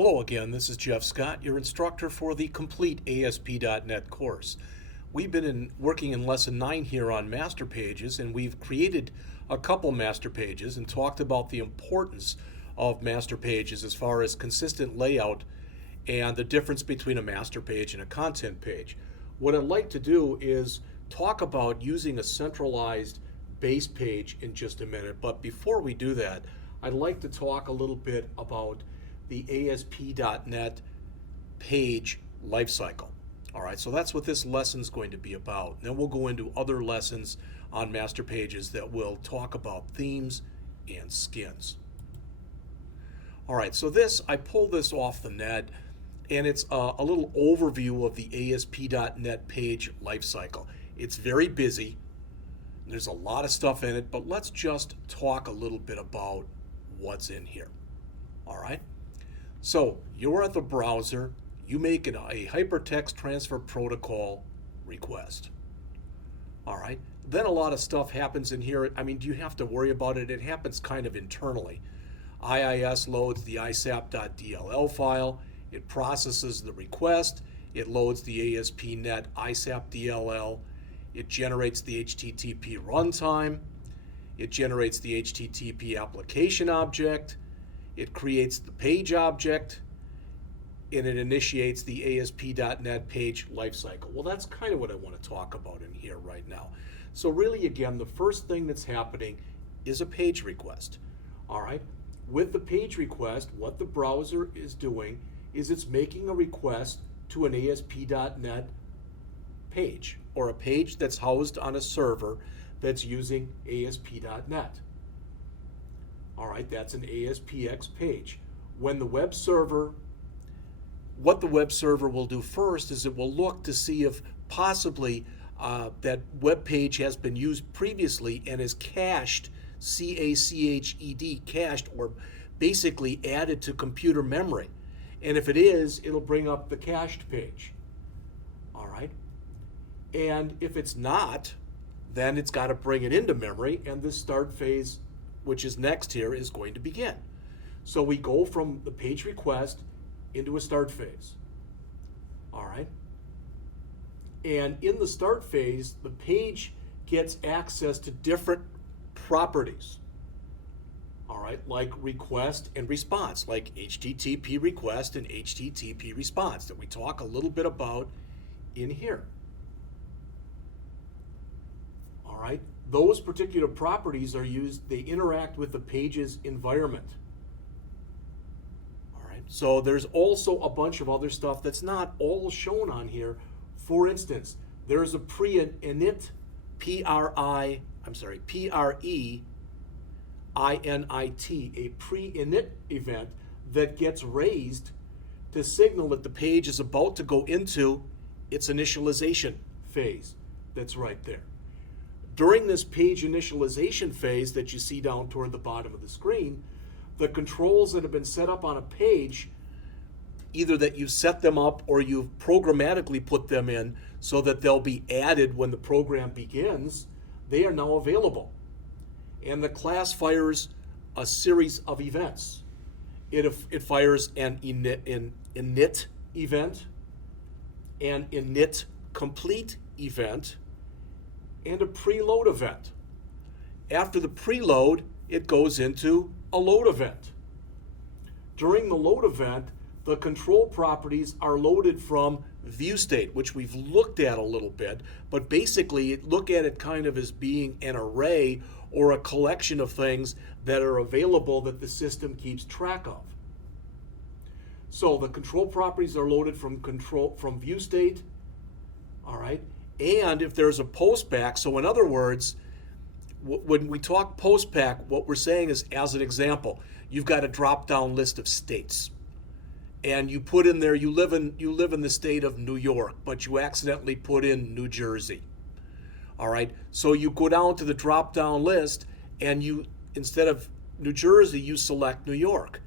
Hello again, this is Jeff Scott, your instructor for the complete ASP.NET course. We've been working in Lesson 9 here on master pages, and we've created a couple master pages and talked about the importance of master pages as far as consistent layout and the difference between a master page and a content page. What I'd like to do is talk about using a centralized base page in just a minute, but before we do that, I'd like to talk a little bit about the ASP.NET Page Lifecycle. All right, so that's what this lesson is going to be about. Then we'll go into other lessons on master pages that will talk about themes and skins. All right, so I pulled this off the net, and it's a little overview of the ASP.NET Page Lifecycle. It's very busy. There's a lot of stuff in it, but let's just talk a little bit about what's in here. All right. So you're at the browser, you make a hypertext transfer protocol request. All right. Then a lot of stuff happens in here. I mean, do you have to worry about it? It happens kind of internally. IIS loads the isap.dll file. It processes the request. It loads the ASP.NET isap.dll. It generates the HTTP runtime. It generates the HTTP application object. It creates the page object, and it initiates the ASP.NET Page Lifecycle. Well, that's kind of what I want to talk about in here right now. So really, again, the first thing that's happening is a page request. All right. With the page request, what the browser is doing is it's making a request to an ASP.NET page, or a page that's housed on a server that's using ASP.NET. All right, that's an ASPX page. When the web server, what the web server will do first is it will look to see if possibly that web page has been used previously and is cached, C-A-C-H-E-D, cached, or basically added to computer memory. And if it is, it'll bring up the cached page. All right. And if it's not, then it's got to bring it into memory, and this start phase, which is next here, is going to begin. So we go from the page request into a start phase. All right. And in the start phase, the page gets access to different properties. All right, like request and response, like HTTP request and HTTP response that we talk a little bit about in here. All right, those particular properties are used, they interact with the page's environment. All right, so there's also a bunch of other stuff that's not all shown on here. For instance, there's a pre-init, P-R-E-init, a pre-init event that gets raised to signal that the page is about to go into its initialization phase. That's right there. During this page initialization phase that you see down toward the bottom of the screen, the controls that have been set up on a page, either that you set them up or you've programmatically put them in so that they'll be added when the program begins, they are now available. And the class fires a series of events. It fires an init event, an init complete event, and a preload event. After the preload, it goes into a load event. During the load event, the control properties are loaded from view state, which we've looked at a little bit, but basically look at it kind of as being an array or a collection of things that are available that the system keeps track of. So the control properties are loaded from view state, all right? And if there's a postback, so in other words, when we talk postback, what we're saying is, as an example, you've got a drop-down list of states, and you put in there you live in the state of New York, but you accidentally put in New Jersey. All right, so you go down to the drop-down list, and you, instead of New Jersey, you select New York.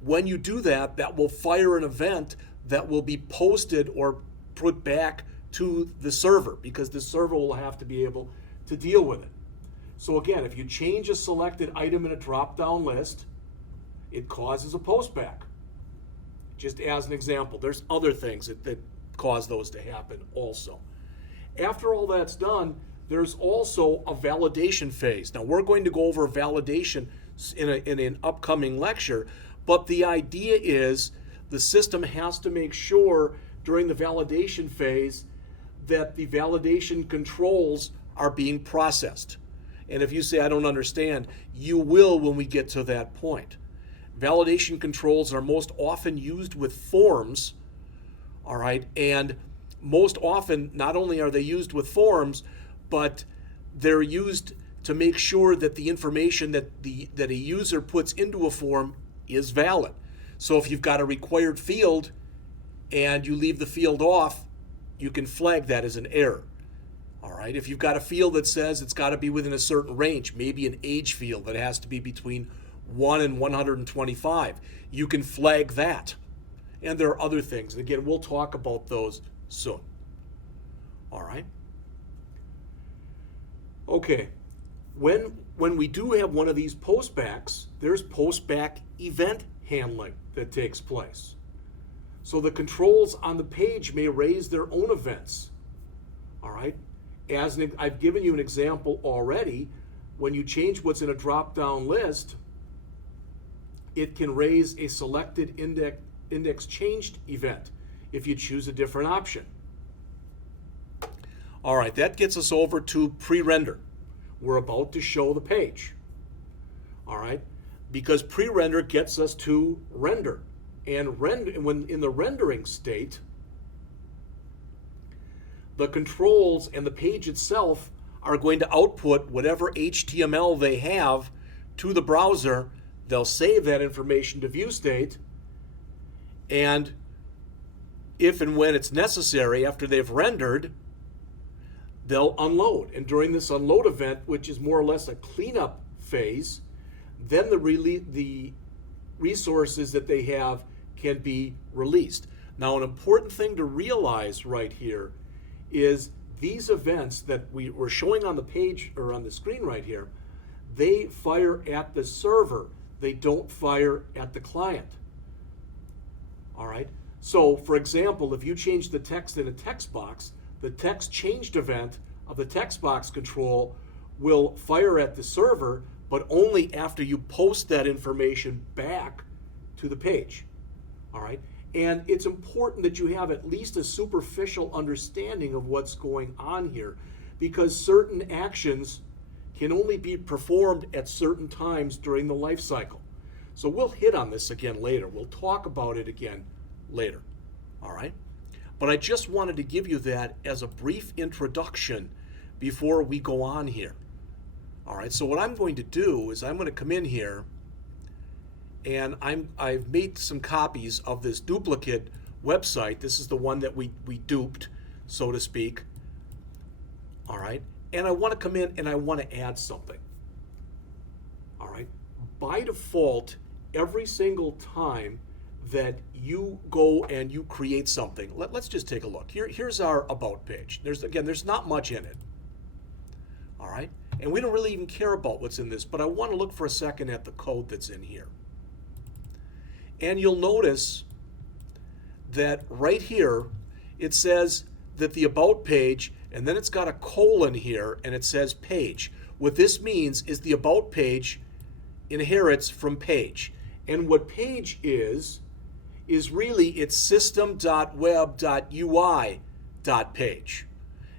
When you do that, that will fire an event that will be posted or put back to the server, because the server will have to be able to deal with it. So again, if you change a selected item in a drop-down list, it causes a postback. just as an example. There's other things that cause those to happen also. After all that's done, there's also a validation phase. Now, we're going to go over validation in an upcoming lecture, but the idea is the system has to make sure during the validation phase that the validation controls are being processed. And if you say, I don't understand, you will when we get to that point. Validation controls are most often used with forms, all right, and most often not only are they used with forms, but they're used to make sure that the information that a user puts into a form is valid. So if you've got a required field and you leave the field off, you can flag that as an error. All right, if you've got a field that says it's got to be within a certain range, maybe an age field that has to be between 1 and 125, you can flag that. And there are other things. And again, we'll talk about those soon. All right. Okay, when we do have one of these postbacks, there's postback event handling that takes place. So the controls on the page may raise their own events. All right. I've given you an example already. When you change what's in a drop-down list, it can raise a selected index changed event if you choose a different option. All right, that gets us over to pre-render. We're about to show the page. All right, because pre-render gets us to render. And when in the rendering state, the controls and the page itself are going to output whatever HTML they have to the browser. They'll save that information to view state, and if and when it's necessary after they've rendered, they'll unload. And during this unload event, which is more or less a cleanup phase, then the resources that they have can be released. Now, an important thing to realize right here is these events that we're showing on the page or on the screen right here, they fire at the server. They don't fire at the client. All right. So, for example, if you change the text in a text box, the text changed event of the text box control will fire at the server, but only after you post that information back to the page. All right. And it's important that you have at least a superficial understanding of what's going on here, because certain actions can only be performed at certain times during the life cycle. So we'll hit on this again later. We'll talk about it again later. All right? But I just wanted to give you that as a brief introduction before we go on here. All right, so what I'm going to do is I'm going to come in here, and I've made some copies of this duplicate website. This is the one that we duped, so to speak. All right, and I want to come in and I want to add something. All right, by default, every single time that you go and you create something, let's just take a look. Here's our about page. There's not much in it. All right, and we don't really even care about what's in this, but I want to look for a second at the code that's in here. And you'll notice that right here, it says that the about page, and then it's got a colon here, and it says page. What this means is the about page inherits from page. And what page is really it's system.web.ui.page.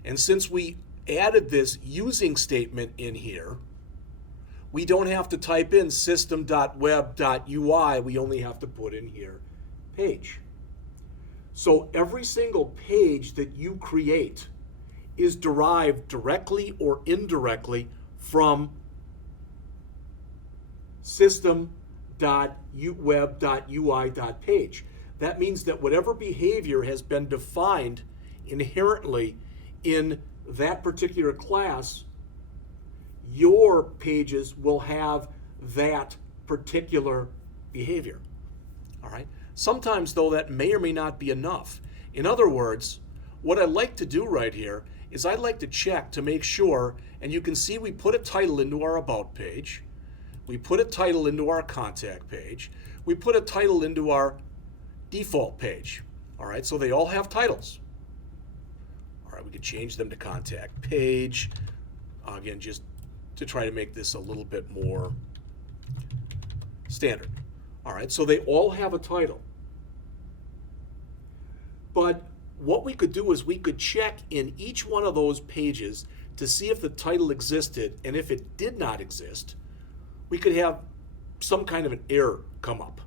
And since we added this using statement in here, we don't have to type in system.web.ui, we only have to put in here page. So every single page that you create is derived directly or indirectly from system.web.ui.page. That means that whatever behavior has been defined inherently in that particular class, your pages will have that particular behavior. All right. Sometimes, though, that may or may not be enough. In other words, what I like to do right here is I like to check to make sure, and you can see we put a title into our about page, we put a title into our contact page, we put a title into our default page. All right, so they all have titles. All right, we could change them to contact page. Again, just to try to make this a little bit more standard. All right, so they all have a title. But what we could do is we could check in each one of those pages to see if the title existed, and if it did not exist, we could have some kind of an error come up,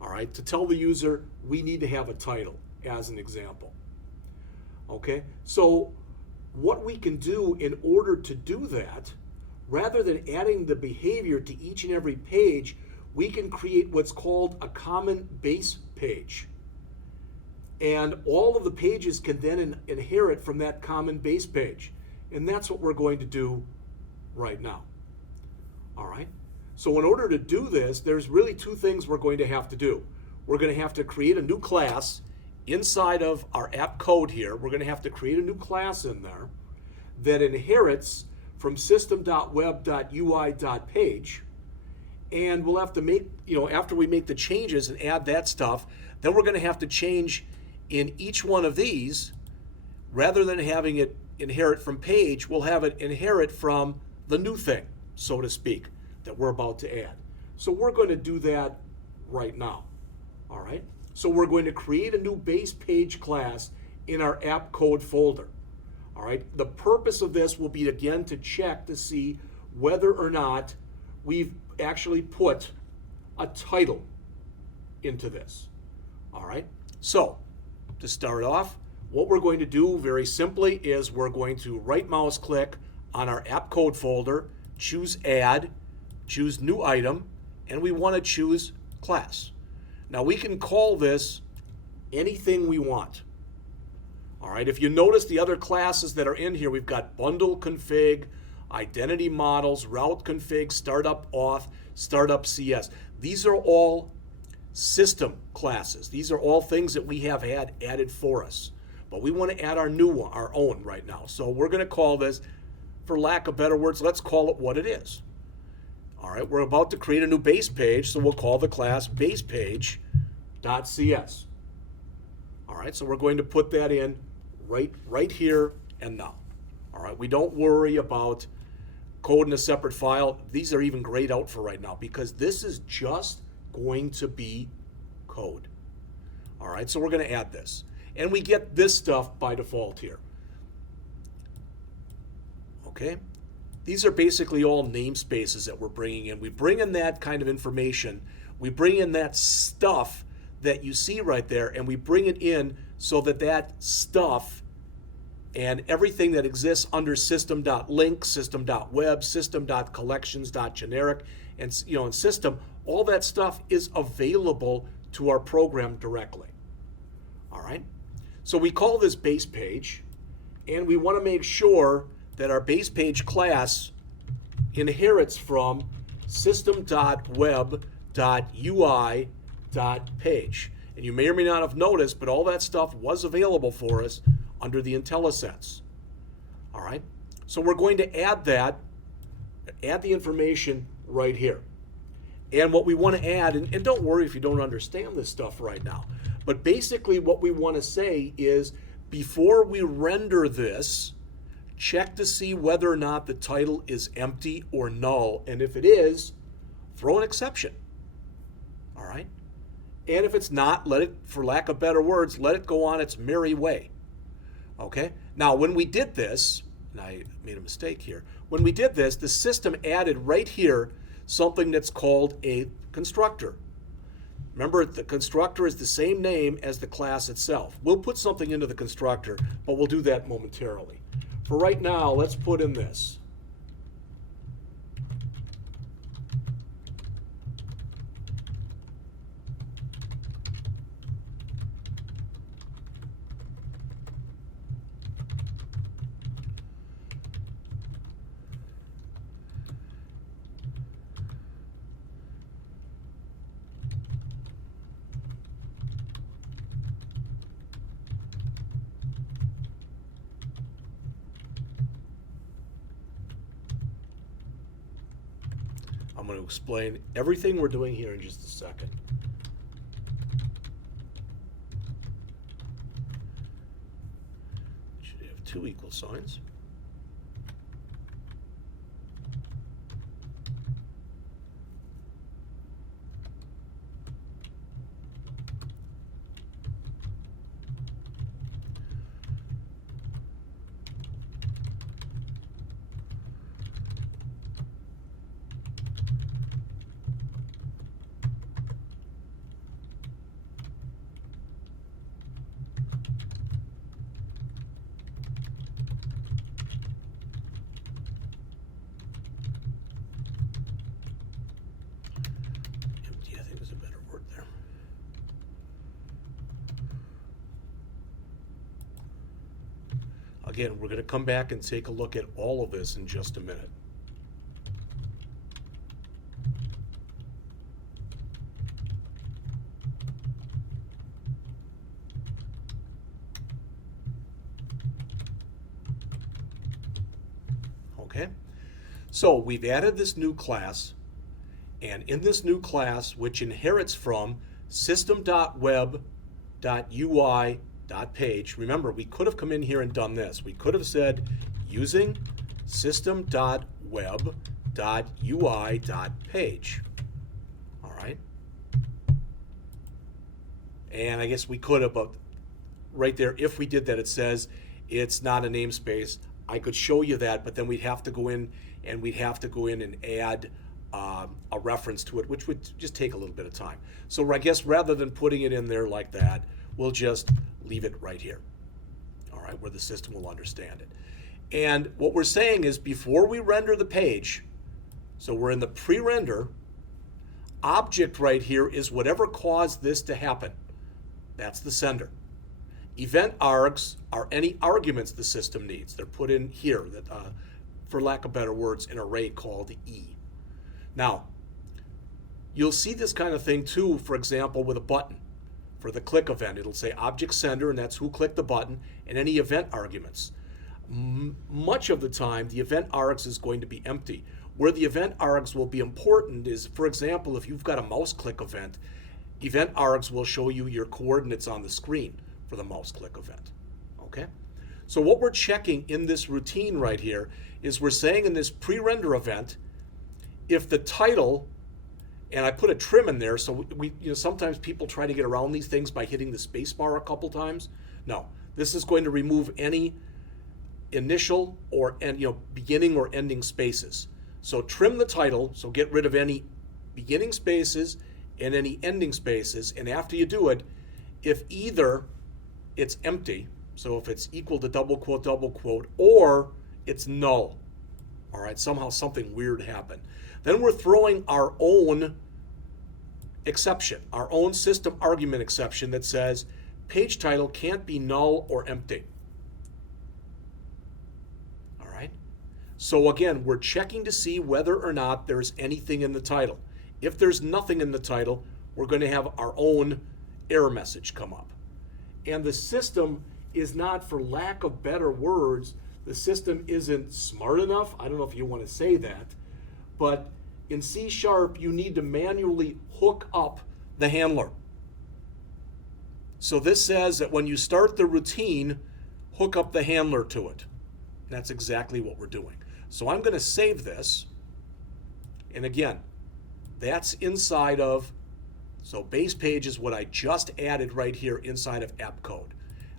all right, to tell the user we need to have a title, as an example. Okay, so what we can do in order to do that, rather than adding the behavior to each and every page, we can create what's called a common base page. And all of the pages can then inherit from that common base page. And that's what we're going to do right now. All right? So in order to do this, there's really two things we're going to have to do. We're going to have to create a new class inside of our app code here. We're going to have to create a new class in there that inherits from system.web.ui.page. And we'll have to make, after we make the changes and add that stuff, then we're going to have to change in each one of these. Rather than having it inherit from page, we'll have it inherit from the new thing, so to speak, that we're about to add. So we're going to do that right now. All right? So we're going to create a new base page class in our app code folder. All right? The purpose of this will be, again, to check to see whether or not we've actually put a title into this. All right? So to start off, what we're going to do very simply is we're going to right mouse click on our app code folder, choose add, choose new item, and we want to choose class. Now we can call this anything we want. All right, if you notice the other classes that are in here, we've got bundle config, identity models, route config, startup auth, startup CS. These are all system classes. These are all things that we have had added for us. But we want to add our new one, our own right now. So we're going to call this, for lack of better words, let's call it what it is. All right, we're about to create a new base page, so we'll call the class basepage.cs. All right, so we're going to put that in right here and now. All right, we don't worry about code in a separate file. These are even grayed out for right now because this is just going to be code. All right, so we're going to add this. And we get this stuff by default here. Okay, these are basically all namespaces that we're bringing in. We bring in that kind of information. We bring in that stuff that you see right there, and we bring it in so that that stuff and everything that exists under system.link, system.web, system.collections.generic, and system, all that stuff is available to our program directly. All right? So we call this base page, and we want to make sure that our base page class inherits from system.web.ui.page. And you may or may not have noticed, but all that stuff was available for us under the IntelliSense. All right? So we're going to add the information right here. And what we want to add, and don't worry if you don't understand this stuff right now, but basically what we want to say is before we render this, check to see whether or not the title is empty or null. And if it is, throw an exception. All right? And if it's not, let it, for lack of better words, let it go on its merry way. Okay? Now, when we did this, and I made a mistake here, when we did this, the system added right here something that's called a constructor. Remember, the constructor is the same name as the class itself. We'll put something into the constructor, but we'll do that momentarily. For right now, let's put in this. I'm going to explain everything we're doing here in just a second. 2 equal signs. Empty, I think, is a better word there. Again, we're going to come back and take a look at all of this in just a minute. Okay, so we've added this new class, and in this new class, which inherits from system.web.ui.page, remember, we could have come in here and done this. We could have said using system.web.ui.page. All right, and I guess we could have, but right there, if we did that, it says it's not a namespace. I could show you that, but then we'd have to go in and add a reference to it, which would just take a little bit of time. So I guess rather than putting it in there like that, we'll just leave it right here, all right, where the system will understand it. And what we're saying is before we render the page, so we're in the pre-render, object right here is whatever caused this to happen. That's the sender. Event args are any arguments the system needs. They're put in here, that, for lack of better words, an array called E. Now, you'll see this kind of thing too, for example, with a button. For the click event, it'll say object sender, and that's who clicked the button, and any event arguments. Much of the time, the event args is going to be empty. Where the event args will be important is, for example, if you've got a mouse click event args will show you your coordinates on the screen for the mouse click event, okay? So what we're checking in this routine right here is we're saying in this pre-render event, if the title, and I put a trim in there, so sometimes people try to get around these things by hitting the space bar a couple times. No, this is going to remove any initial or beginning or ending spaces. So trim the title, so get rid of any beginning spaces and any ending spaces, and after you do it, if either it's empty, so if it's equal to double quote, or it's null, all right, somehow something weird happened, then we're throwing our own exception, our own system argument exception that says page title can't be null or empty. All right, so again, we're checking to see whether or not there's anything in the title. If there's nothing in the title, we're going to have our own error message come up. And the system is not, for lack of better words, the system isn't smart enough. I don't know if you want to say that, but in C# you need to manually hook up the handler. So this says that when you start the routine, hook up the handler to it. That's exactly what we're doing. So I'm going to save this, and again, that's inside of, so base page is what I just added right here inside of app code.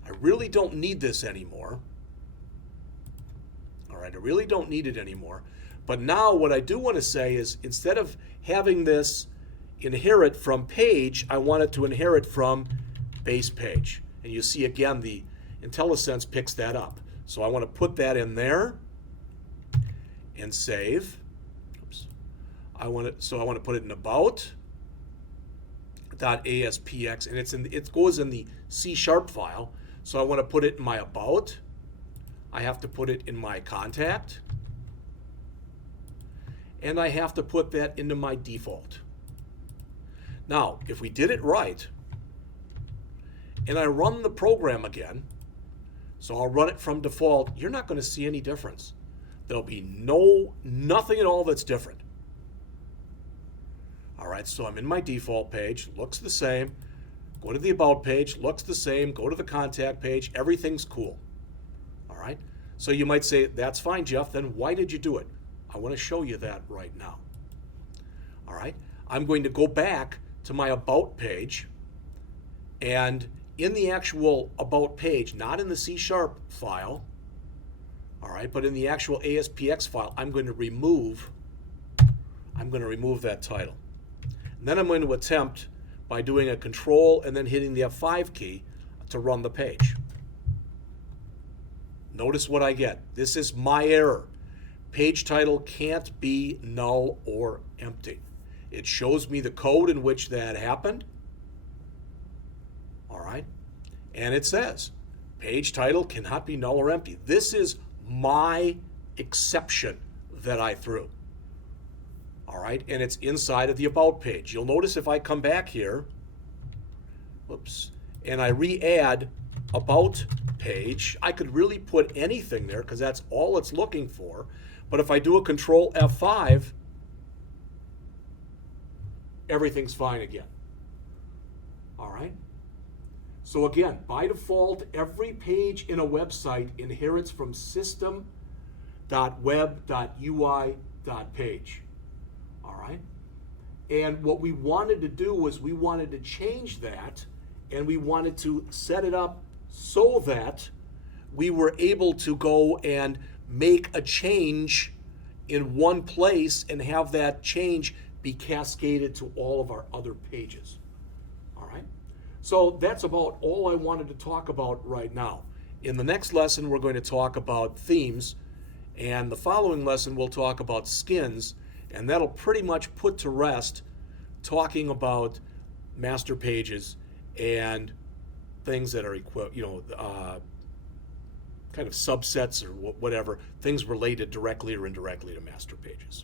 I really don't need this anymore. All right, I really don't need it anymore. But now what I do want to say is, instead of having this inherit from page, I want it to inherit from base page. And you see again, the IntelliSense picks that up. So I want to put that in there and save. Oops. I want to put it in about.aspx, and it goes in the C# file. So I want to put it in my about. I have to put it in my contact, and I have to put that into my default. Now, if we did it right, and I run the program again, so I'll run it from default, you're not going to see any difference. There'll be nothing at all that's different. All right, so I'm in my default page, looks the same. Go to the about page, looks the same. Go to the contact page, everything's cool. All right, So you might say, that's fine, Jeff, then why did you do it? I want to show you that right now. All right, I'm going to go back to my About page, and in the actual About page, not in the C# file, all right, but in the actual ASPX file, I'm going to remove that title. And then I'm going to attempt by doing a Control and then hitting the F5 key to run the page. Notice what I get. This is my error. Page title can't be null or empty. It shows me the code in which that happened. All right. And it says, page title cannot be null or empty. This is my exception that I threw. All right. And it's inside of the About page. You'll notice if I come back here, whoops, and I re-add About page, I could really put anything there because that's all it's looking for. But if I do a Control F5, everything's fine again. All right. So again, by default, every page in a website inherits from system.web.ui.page. All right. And what we wanted to do was we wanted to change that, and we wanted to set it up so that we were able to go and make a change in one place and have that change be cascaded to all of our other pages. All right? So that's about all I wanted to talk about right now. In the next lesson, we're going to talk about themes, and the following lesson we'll talk about skins, and that'll pretty much put to rest talking about master pages and things that are kind of subsets or whatever, things related directly or indirectly to master pages.